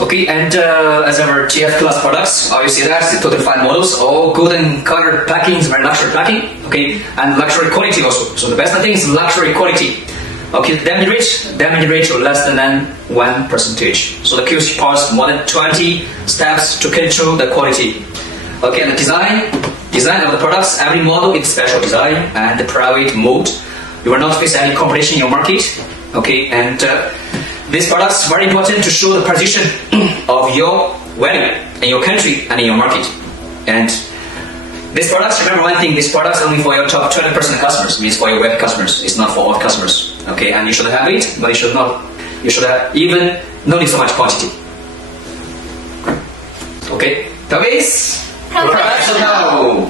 Okay, and as our TF class products, you see that the total fine models, all golden color packings, very luxury packing. Okay, and luxury quality also. So the best thing is luxury quality. Okay, damage rate less than 1%. So the QC parts more than 20 steps to control the quality. Okay, and the design of the products, every model is special design and the private mode. You will not face any competition in your market. Okay, and these products very important to show the position of your value in your country and in your market. And these products, remember one thing, these products only for your top 20% customers, means for your web customers, it's not for all customers. Okay, and you should have it, but you should have even not need so much quantity. Okay, Tobys, professional.